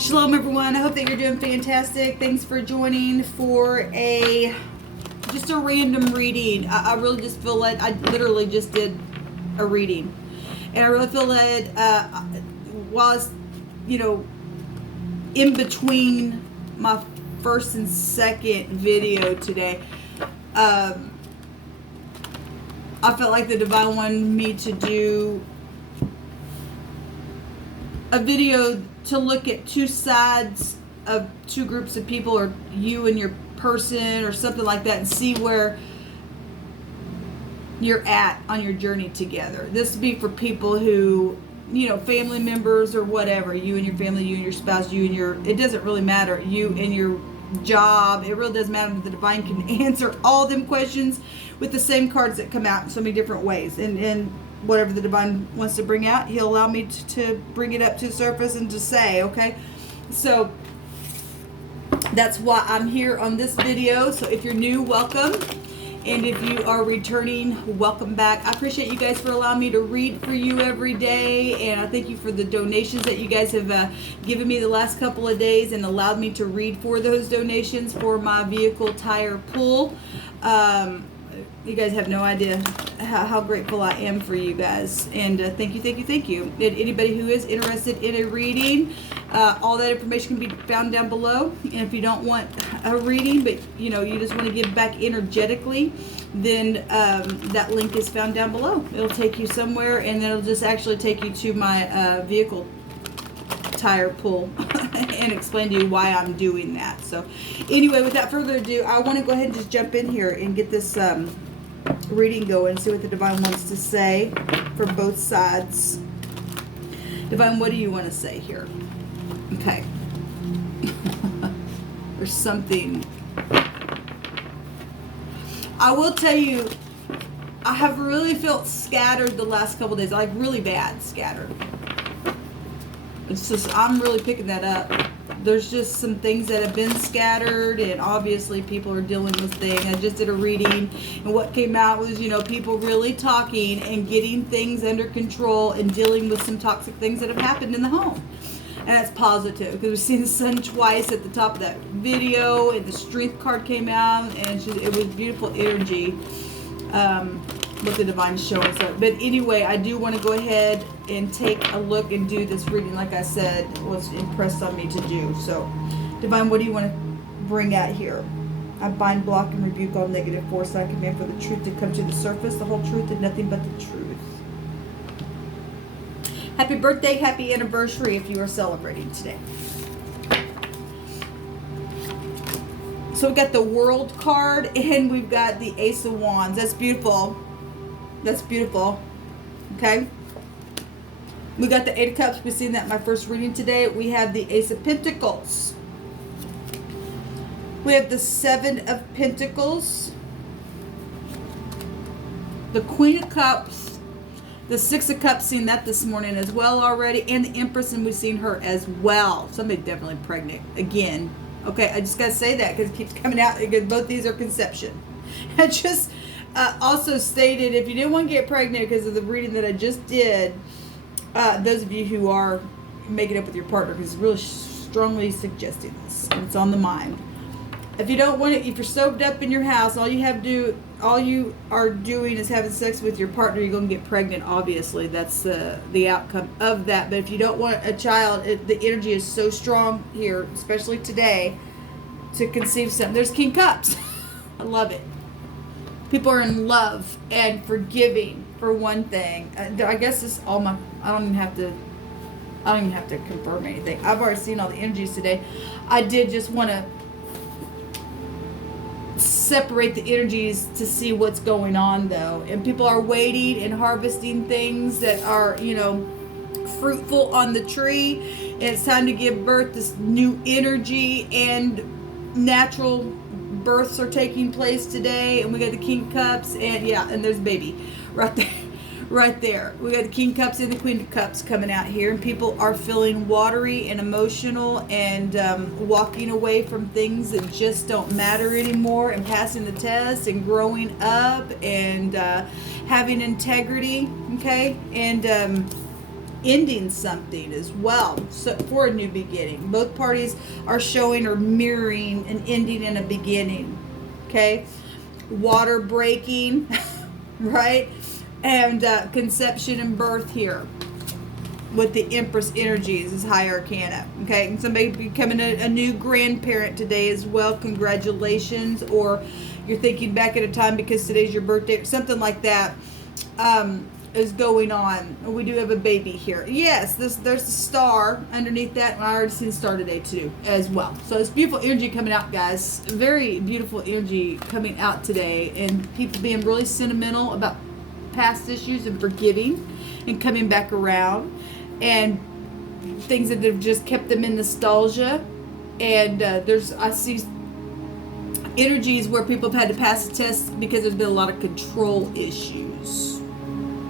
Shalom, everyone. I hope that you're doing fantastic. Thanks for joining for just a random reading. I really just feel like I literally just did a reading, and I really feel that while it's, in between my first and second video today, I felt like the divine wanted me to do a video to look at two sides of two groups of people, or you and your person or something like that, and see where you're at on your journey together. This would be for people who, family members or whatever, you and your family, you and your spouse, it doesn't really matter, you and your job. It really doesn't matter. The divine can answer all them questions with the same cards that come out in so many different ways, and whatever the divine wants to bring out, he'll allow me to bring it up to the surface and to say, okay? So that's why I'm here on this video. So if you're new, welcome. And if you are returning, welcome back. I appreciate you guys for allowing me to read for you every day. And I thank you for the donations that you guys have given me the last couple of days and allowed me to read for those donations for my vehicle tire pull. You guys have no idea how grateful I am for you guys. And thank you. And anybody who is interested in a reading, all that information can be found down below. And if you don't want a reading, but you just want to give back energetically, then that link is found down below. It'll take you somewhere, and then it'll just actually take you to my vehicle tire pull and explain to you why I'm doing that. So anyway, without further ado, I want to go ahead and just jump in here and get this reading going, see what the divine wants to say for both sides. Divine, what do you want to say here? Okay. There's something. I will tell you, I have really felt scattered the last couple days, like really bad scattered. It's just, I'm really picking that up. There's just some things that have been scattered, and obviously people are dealing with things. I just did a reading, and what came out was, people really talking and getting things under control and dealing with some toxic things that have happened in the home. And that's positive, because we've seen the sun twice at the top of that video, and the strength card came out, and it was beautiful energy. What the divine is showing. So, but anyway, I do want to go ahead and take a look and do this reading, like I said, was impressed on me to do. So, divine, what do you want to bring out here? I bind, block, and rebuke all negative force. I command for the truth to come to the surface, the whole truth, and nothing but the truth. Happy birthday, happy anniversary if you are celebrating today. So we've got the World card, and we've got the Ace of Wands. That's beautiful. That's beautiful. Okay. We got the Eight of Cups. We've seen that in my first reading today. We have the Ace of Pentacles. We have the Seven of Pentacles. The Queen of Cups. The Six of Cups, seen that this morning as well already. And the Empress, and we've seen her as well. Somebody definitely pregnant. Again. Okay, I just got to say that because it keeps coming out. Because both these are conception. I just also stated, if you didn't want to get pregnant because of the reading that I just did, those of you who are making up with your partner, because it's really strongly suggesting this, and it's on the mind. If you don't want it, if you're soaked up in your house, all you are doing is having sex with your partner, you're going to get pregnant. Obviously, that's the outcome of that. But if you don't want a child, the energy is so strong here, especially today, to conceive something. There's King Cups. I love it. People are in love and forgiving, for one thing. I guess it's all my. I don't even have to confirm anything. I've already seen all the energies today. I did just want to separate the energies to see what's going on, though. And people are waiting and harvesting things that are, fruitful on the tree. And it's time to give birth. This new energy and natural births are taking place today. And we got the King of Cups, and and there's baby right there. We got the King of Cups and the Queen of Cups coming out here, and people are feeling watery and emotional, and walking away from things that just don't matter anymore, and passing the test, and growing up, and having integrity. Okay, and ending something as well, so for a new beginning. Both parties are showing or mirroring an ending and a beginning. Okay, water breaking, right? And conception and birth here with the Empress energies is high arcana. Okay, and somebody becoming a new grandparent today as well. Congratulations. Or you're thinking back at a time because today's your birthday or something like that is going on. We do have a baby here. Yes, there's a star underneath that. I already seen the star today too as well. So it's beautiful energy coming out, guys. Very beautiful energy coming out today, and people being really sentimental about past issues and forgiving and coming back around, and things that have just kept them in nostalgia. And I see energies where people have had to pass a test because there's been a lot of control issues.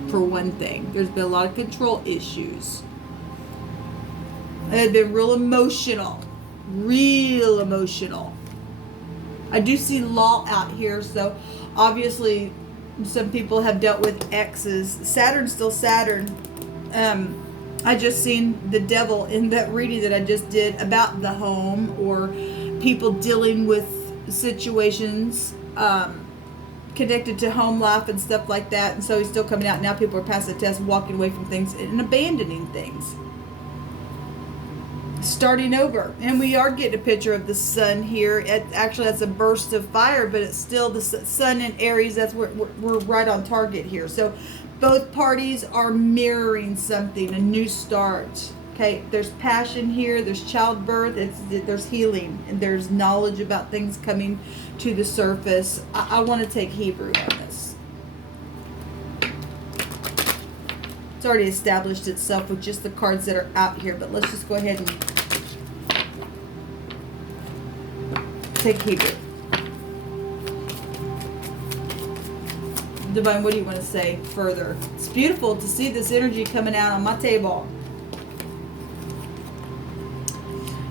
For one thing, there's been a lot of control issues. They've been real emotional. I do see law out here, so obviously some people have dealt with exes. Saturn's still Saturn. I just seen the devil in that reading that I just did about the home, or people dealing with situations connected to home life and stuff like that. And so he's still coming out. Now people are passing the test, walking away from things and abandoning things, starting over. And we are getting a picture of the sun here. Actually, that's a burst of fire, but it's still the sun in Aries. That's where we're right on target here. So both parties are mirroring something, a new start. Okay, there's passion here, there's childbirth, there's healing, and there's knowledge about things coming to the surface. I want to take Hebrew on this. It's already established itself with just the cards that are out here, but let's just go ahead and take Hebrew. Divine, what do you want to say further? It's beautiful to see this energy coming out on my table.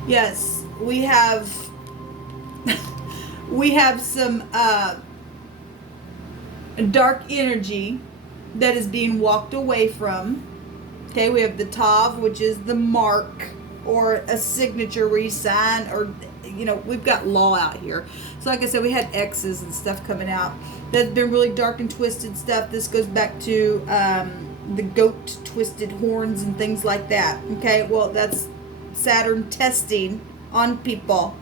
Yes, we have some dark energy that is being walked away from. Okay, we have the Tav, which is the mark or a signature where you sign, or we've got law out here. So like I said, we had X's and stuff coming out. That's been really dark and twisted stuff. This goes back to the goat twisted horns and things like that. Okay, well, that's Saturn testing on people.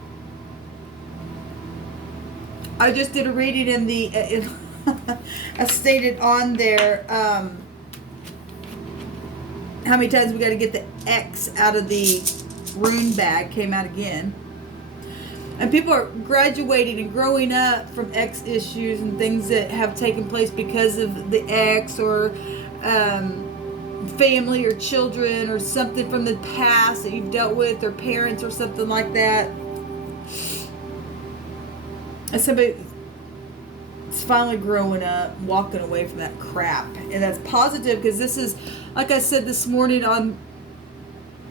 I just did a reading in the I stated on there how many times we got to get the X out of the rune bag. Came out again. And people are graduating and growing up from X issues and things that have taken place because of the X, or family or children or something from the past that you've dealt with, or parents or something like that. And somebody is finally growing up, walking away from that crap. And that's positive, because this is, like I said this morning on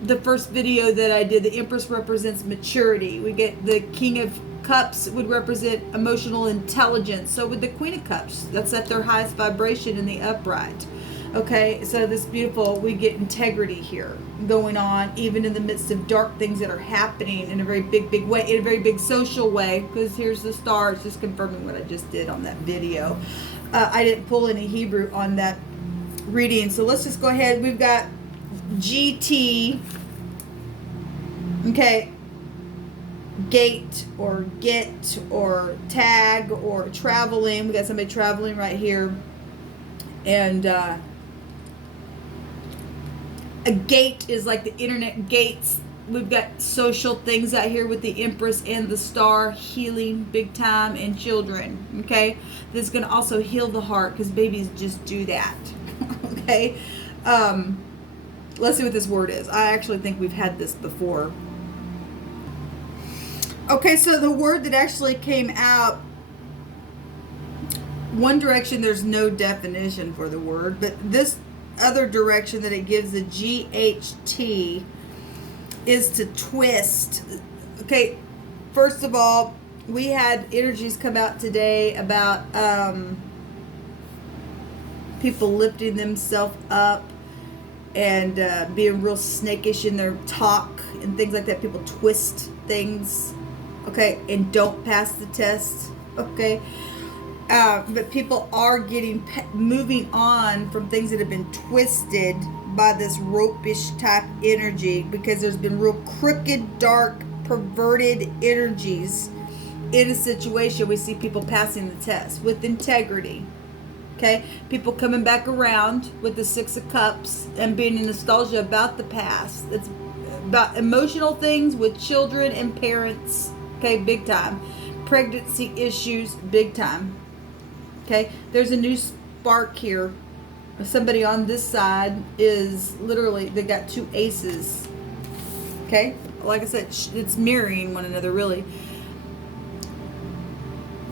the first video that I did, the Empress represents maturity. We get the King of Cups would represent emotional intelligence. So with the Queen of Cups, that's at their highest vibration in the upright. Okay, so this beautiful, we get integrity here going on, even in the midst of dark things that are happening in a very big way, in a very big social way, because here's the star. It's just confirming what I just did on that video. I didn't pull any Hebrew on that reading, so let's just go ahead. We've got GT, okay, gate or get or tag or traveling. We got somebody traveling right here. And a gate is like the internet gates. We've got social things out here with the Empress and the star, healing big time, and children. Okay, this is going to also heal the heart, because babies just do that. Okay, let's see what this word is. I actually think we've had this before. Okay, so the word that actually came out, one direction, there's no definition for the word, but this other direction that it gives, the GHT, is to twist. Okay, first of all, we had energies come out today about people lifting themselves up and being real snakish in their talk and things like that. People twist things, okay, and don't pass the test, okay. But people are moving on from things that have been twisted by this rope-ish type energy, because there's been real crooked, dark, perverted energies in a situation. We see people passing the test with integrity, okay. People coming back around with the Six of Cups and being in nostalgia about the past. It's about emotional things with children and parents, okay, big time. Pregnancy issues, big time. Okay, there's a new spark here. Somebody on this side is literally, they got two aces. Okay, like I said, it's mirroring one another, really.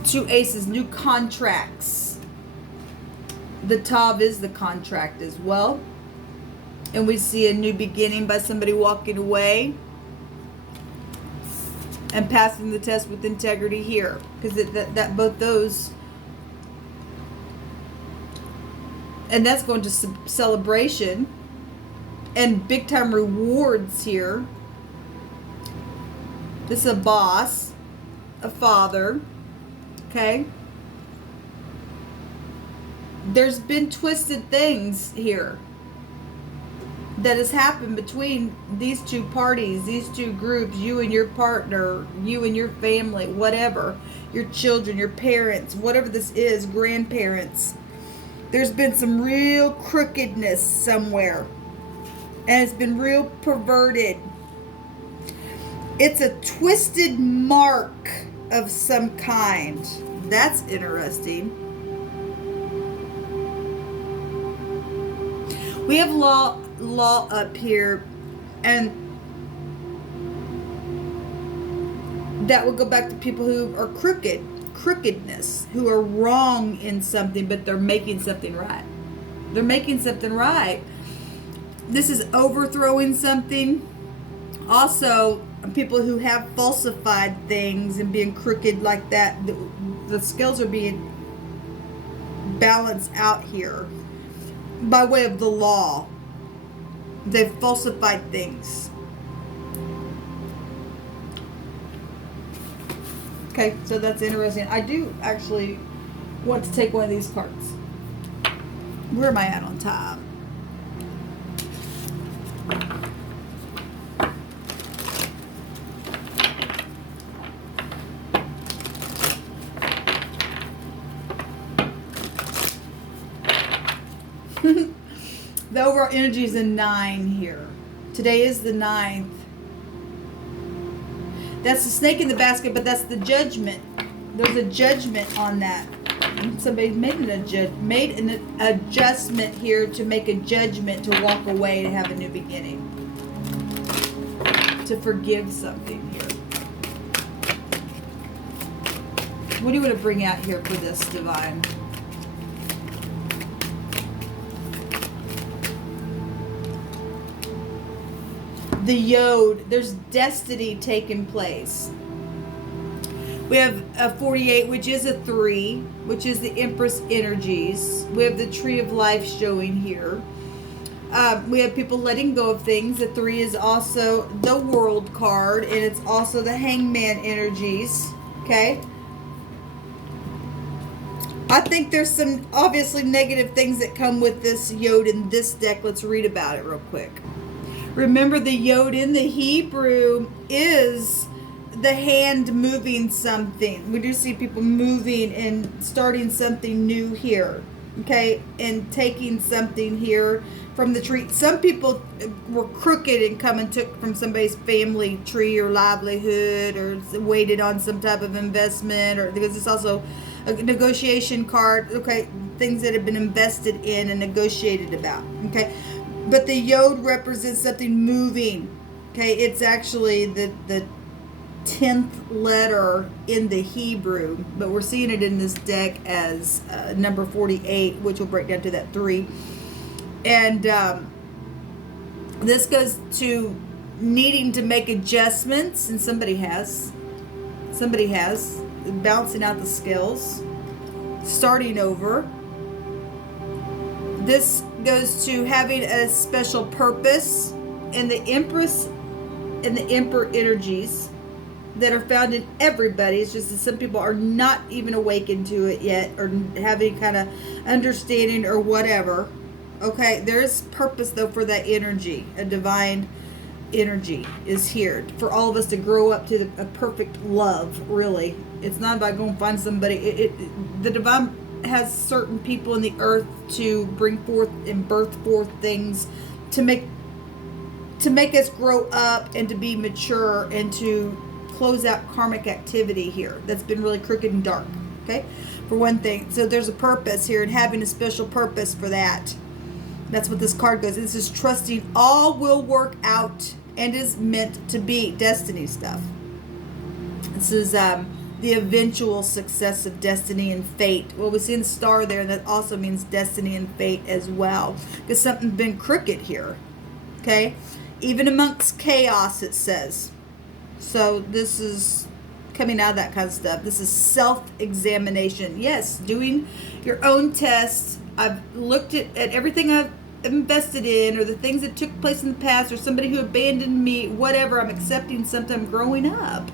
Two aces, new contracts. The Tav is the contract as well. And we see a new beginning by somebody walking away and passing the test with integrity here. Because that both those... And that's going to celebration and big time rewards here. This is a boss, a father, okay? There's been twisted things here that has happened between these two parties, these two groups, you and your partner, you and your family, whatever, your children, your parents, whatever this is, grandparents. There's been some real crookedness somewhere, and it's been real perverted. It's a twisted mark of some kind. That's interesting. We have law up here, and that would go back to people who are crookedness, who are wrong in something, but they're making something right. They're making something right. This is overthrowing something. Also, people who have falsified things and being crooked like that, the scales are being balanced out here by way of the law. They've falsified things. Okay, so that's interesting. I do actually want to take one of these cards. Where am I at on time? The overall energy is a 9 here. Today is the 9th. That's the snake in the basket, but that's the judgment. There's a judgment on that. Somebody made an adjustment here to make a judgment, to walk away, to have a new beginning, to forgive something here. What do you want to bring out here for this, Divine? The Yod, there's destiny taking place. We have a 48, which is a 3, which is the Empress energies. We have the Tree of Life showing here. We have people letting go of things. The 3 is also the World card, and it's also the Hangman energies. Okay? I think there's some obviously negative things that come with this Yod in this deck. Let's read about it real quick. Remember, the Yod in the Hebrew is the hand moving something. We do see people moving and starting something new here, okay, and taking something here from the tree. Some people were crooked and come and took from somebody's family tree or livelihood, or waited on some type of investment, or because it's also a negotiation card, okay, things that have been invested in and negotiated about, okay. But the Yod represents something moving, okay. It's actually the 10th letter in the Hebrew, but we're seeing it in this deck as number 48, which will break down to that 3. And this goes to needing to make adjustments, and somebody has balancing out the scales, starting over, This goes to having a special purpose, and the Empress and the Emperor energies that are found in everybody. It's just that some people are not even awakened to it yet, or have any kind of understanding or whatever. Okay, there is purpose though for that energy. A divine energy is here for all of us to grow up to a perfect love. Really, it's not about going to find somebody. The divine has certain people in the earth to bring forth and birth forth things to make us grow up and to be mature and to close out karmic activity here that's been really crooked and dark. Okay, for one thing. So there's a purpose here, and having a special purpose for that. That's what this card goes. This is trusting all will work out and is meant to be. Destiny stuff. This is the eventual success of destiny and fate. Well, we see the star there, and that also means destiny and fate as well, because something's been crooked here. Okay, even amongst chaos, it says. So this is coming out of that kind of stuff. This is self-examination. Yes, doing your own tests. I've looked at everything I've invested in, or the things that took place in the past, or somebody who abandoned me, whatever. I'm accepting something. I'm growing up.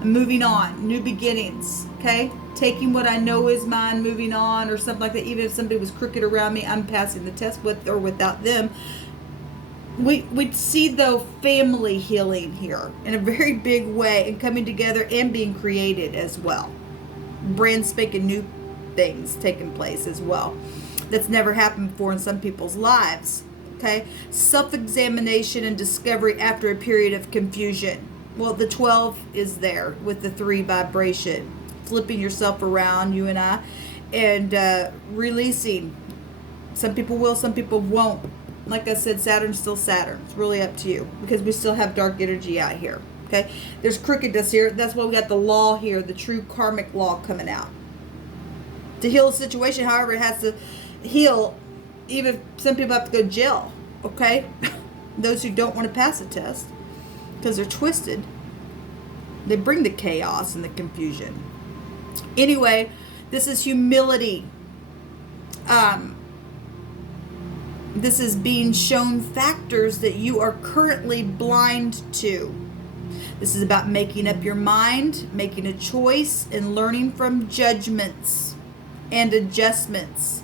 I'm moving on. New beginnings. Okay? Taking what I know is mine, moving on, or something like that. Even if somebody was crooked around me, I'm passing the test with or without them. We see, though, family healing here in a very big way, and coming together and being created as well. Brand spanking new things taking place as well. That's never happened before in some people's lives. Okay? Self-examination and discovery after a period of confusion. Well, the 12 is there with the 3 vibration. Flipping yourself around, you and I, and releasing. Some people will, some people won't. Like I said, Saturn's still Saturn. It's really up to you, because we still have dark energy out here. Okay? There's crookedness here. That's why we got the law here, the true karmic law coming out. To heal a situation, however, it has to heal. Even if some people have to go to jail. Okay? Those who don't want to pass a test, because they're twisted, they bring the chaos and the confusion. Anyway, this is humility. This is being shown factors that you are currently blind to. This is about making up your mind, making a choice, and learning from judgments and adjustments,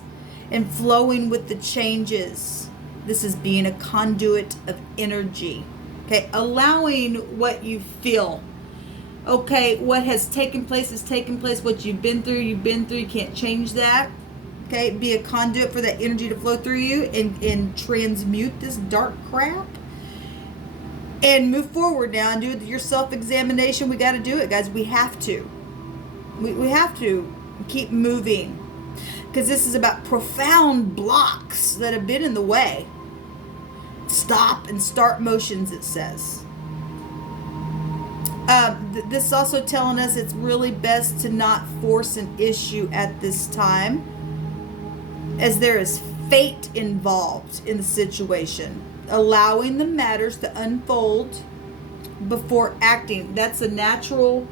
and flowing with the changes. This is being a conduit of energy. Okay, allowing what you feel. Okay, what has taken place has taken place. What you've been through, you've been through. You can't change that. Okay, be a conduit for that energy to flow through you and transmute this dark crap. And move forward now and do your self-examination. We got to do it, guys. We have to. We have to keep moving. Because this is about profound blocks that have been in the way. Stop and start motions, it says. This is also telling us it's really best to not force an issue at this time, as there is fate involved in the situation. Allowing the matters to unfold before acting. That's a natural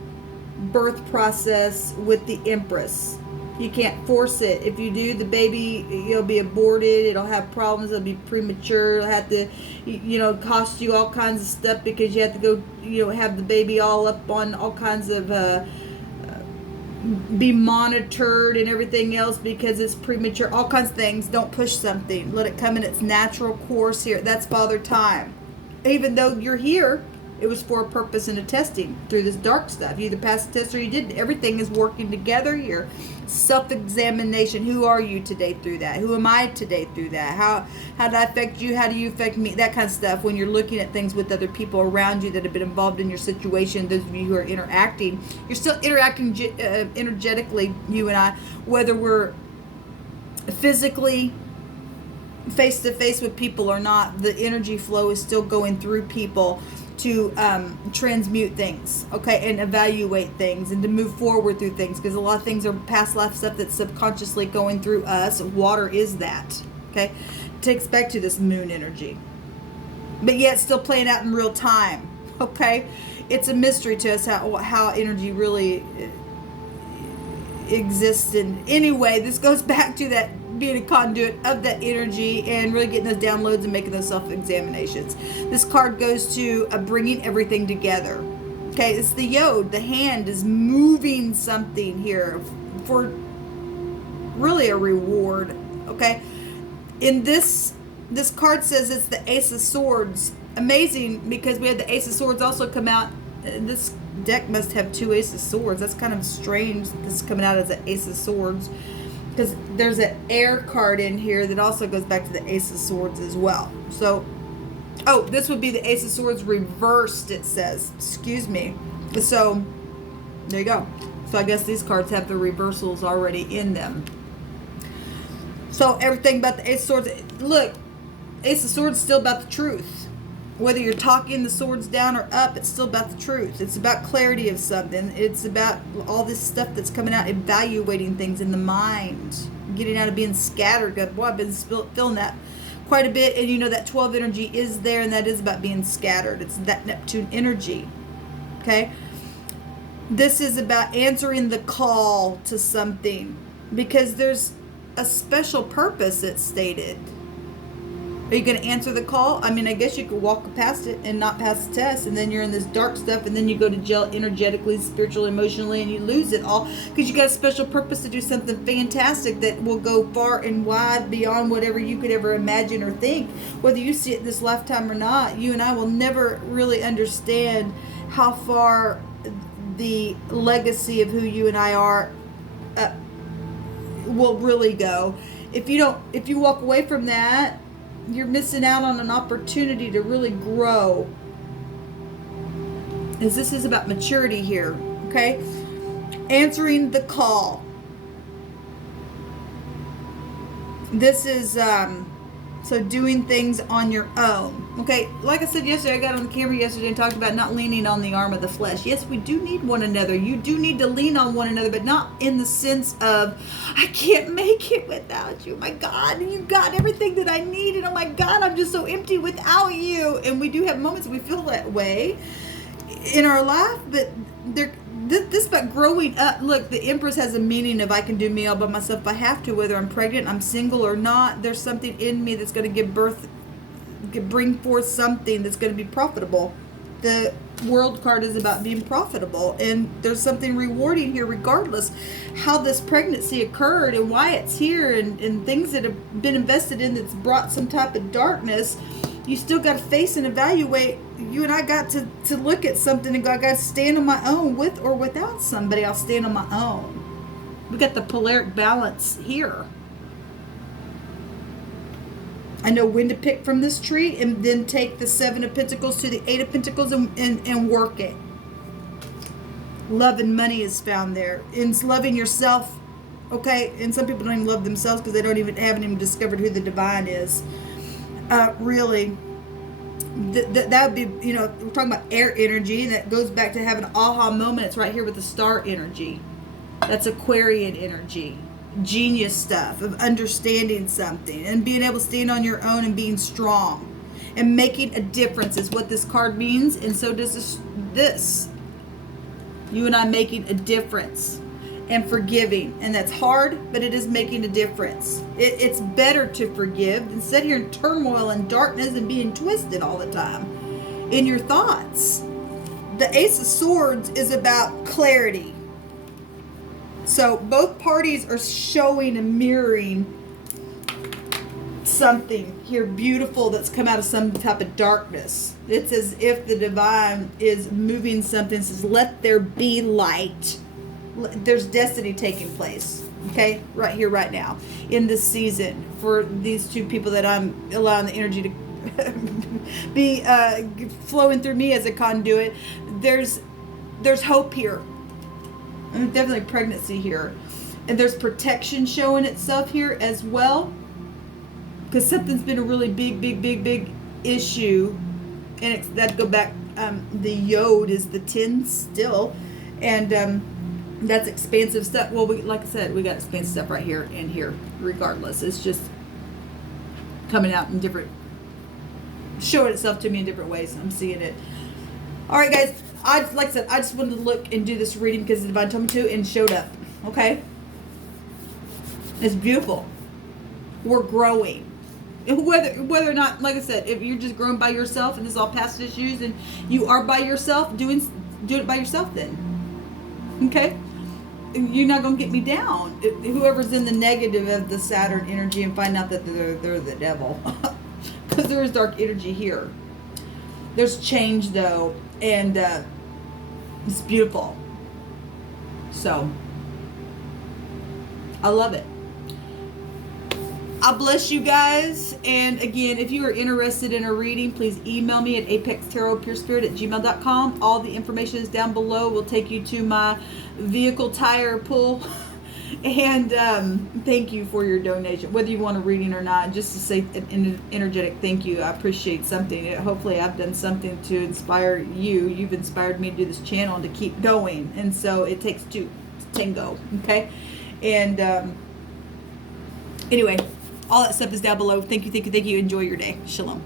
birth process with the Empress. You can't force it. If you do, the baby, it'll be aborted. It'll have problems. It'll be premature. It'll have to, cost you all kinds of stuff, because you have to go, have the baby all up on all kinds of, be monitored and everything else because it's premature. All kinds of things. Don't push something. Let it come in its natural course here. That's Father Time. Even though you're here, it was for a purpose and a testing through this dark stuff. You either passed the test or you didn't. Everything is working together here. Self-examination. Who are you today through that? Who am I today through that? How did I affect you? How do you affect me? That kind of stuff. When you're looking at things with other people around you that have been involved in your situation, those of you who are interacting, you're still interacting energetically, you and I, whether we're physically face to face with people or not. The energy flow is still going through people to transmute things, okay, and evaluate things, and to move forward through things, because a lot of things are past life stuff that's subconsciously going through us. Water is that, okay? It takes back to this moon energy, but yet still playing out in real time, okay? It's a mystery to us how energy really exists. And anyway, this goes back to that being a conduit of that energy and really getting those downloads and making those self-examinations. This card goes to bringing everything together. Okay, it's the yod. The hand is moving something here for really a reward. Okay, in this card says it's the Ace of Swords. Amazing, because we had the Ace of Swords also come out. This deck must have 2 Ace of Swords. That's kind of strange that this is coming out as an Ace of Swords, because there's an air card in here that also goes back to the Ace of Swords as well. So, oh, this would be the Ace of Swords reversed, it says. Excuse me. So, there you go. So I guess these cards have the reversals already in them. So everything about the Ace of Swords, look, Ace of Swords is still about the truth. Whether you're talking the swords down or up, it's still about the truth. It's about clarity of something. It's about all this stuff that's coming out, evaluating things in the mind, getting out of being scattered. Boy, I've been feeling that quite a bit. And you know that 12 energy is there, and that is about being scattered. It's that Neptune energy. Okay? This is about answering the call to something, because there's a special purpose, it's stated. Are you going to answer the call? I mean, I guess you could walk past it and not pass the test, and then you're in this dark stuff, and then you go to jail energetically, spiritually, emotionally, and you lose it all because you got a special purpose to do something fantastic that will go far and wide beyond whatever you could ever imagine or think. Whether you see it this lifetime or not, you and I will never really understand how far the legacy of who you and I are will really go. If you walk away from that, you're missing out on an opportunity to really grow. As this is about maturity here, okay? Answering the call. This is so doing things on your own. Okay, like I said yesterday, I got on the camera yesterday and talked about not leaning on the arm of the flesh. Yes, we do need one another. You do need to lean on one another, but not in the sense of, I can't make it without you. My God, you got everything that I need, and oh my God, I'm just so empty without you. And we do have moments we feel that way in our life, but this about growing up. Look, the Empress has a meaning of I can do me all by myself if I have to, whether I'm pregnant, I'm single or not. There's something in me that's going to bring forth something that's going to be profitable. The World card is about being profitable, and there's something rewarding here regardless how this pregnancy occurred and why it's here, and things that have been invested in that's brought some type of darkness. You still got to face and evaluate. You and I got to look at something and go, I got to stand on my own. With or without somebody, I'll stand on my own. We got the polaric balance here. I know when to pick from this tree, and then take the 7 of Pentacles to the 8 of Pentacles and work it. Love and money is found there. It's loving yourself, okay? And some people don't even love themselves because they haven't even discovered who the divine is. Really, that would be, you know, we're talking about air energy, and that goes back to having an aha moment. It's right here with the star energy. That's Aquarian energy. Genius stuff of understanding something and being able to stand on your own and being strong and making a difference is what this card means. And so does this. You and I making a difference and forgiving, and that's hard, but it is making a difference. It's better to forgive than sit here in turmoil and darkness and being twisted all the time in your thoughts. The Ace of Swords is about clarity. So both parties are showing and mirroring something here beautiful that's come out of some type of darkness. It's as if the divine is moving something, says, let there be light. There's destiny taking place, okay, right here, right now, in this season, for these two people that I'm allowing the energy to be flowing through me as a conduit. There's hope here, and definitely pregnancy here, and there's protection showing itself here as well, because something's been a really big issue, and that'd go back. The yod is the 10 still, and that's expansive stuff. Well, like I said, we got expansive stuff right here and here. Regardless, it's just coming out in different, showing itself to me in different ways. I'm seeing it. All right, guys. Like I said, I just wanted to look and do this reading because the divine told me to, and showed up. Okay, it's beautiful. we're growing. Whether or not, like I said, if you're just growing by yourself and this is all past issues and you are by yourself, do it by yourself then. Okay? You're not going to get me down. Whoever's in the negative of the Saturn energy and find out that they're the devil. Because there is dark energy here. There's change though, and it's beautiful. So, I love it. I bless you guys. And again, if you are interested in a reading, please email me at apextarotpurespirit@gmail.com. All the information is down below. Will take you to my vehicle tire pull. And thank you for your donation, whether you want a reading or not. Just to say an energetic thank you. I appreciate something. Hopefully I've done something to inspire you. You've inspired me to do this channel and to keep going. And so it takes two to tango. Okay? And anyway, all that stuff is down below. Thank you, thank you, thank you. Enjoy your day. Shalom.